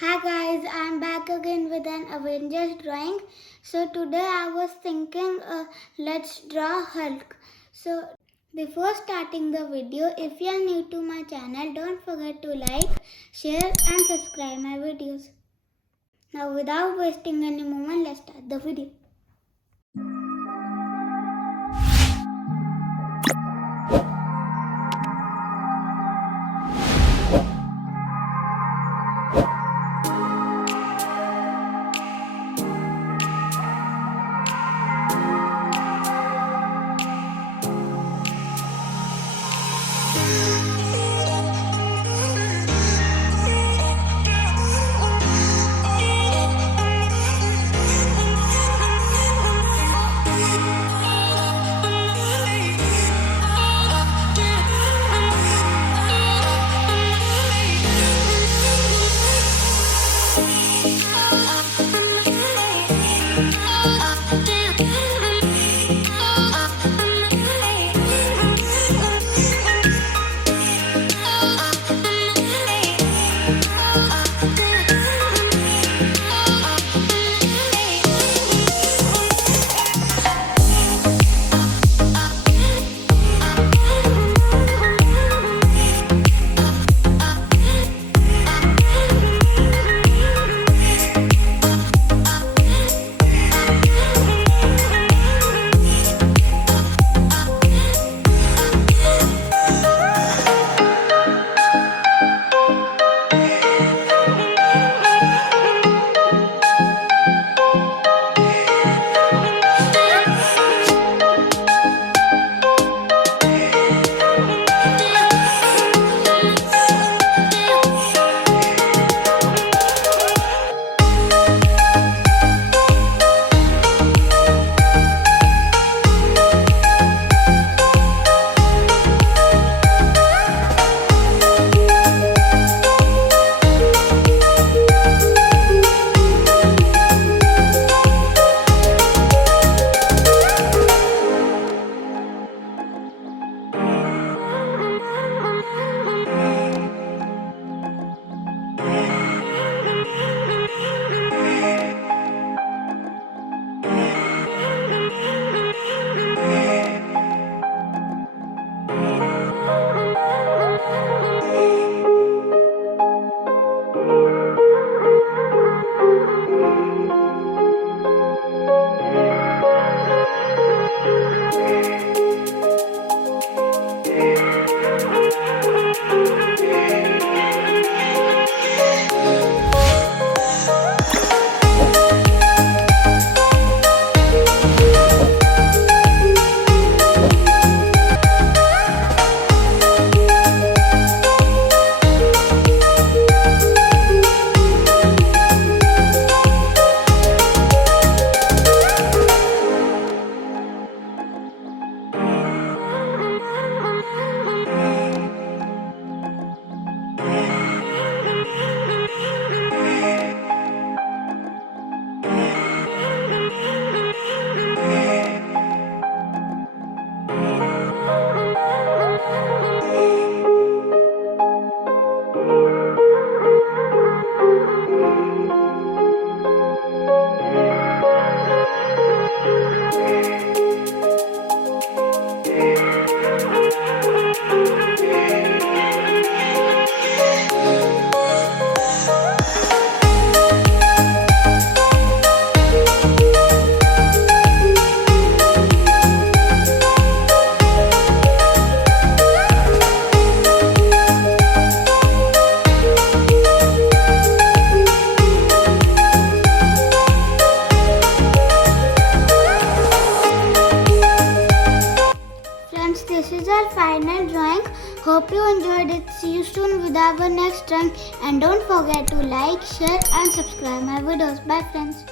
Hi guys, I'm back again with an Avengers drawing. So today I was thinking let's draw Hulk. So before starting the video, if you are new to my channel, don't forget to like, share and subscribe my videos. Now without wasting any moment, let's start the video. Friends, this is our final drawing. Hope you enjoyed it. See you soon with our next drawing. And don't forget to like, share and subscribe my videos. Bye friends.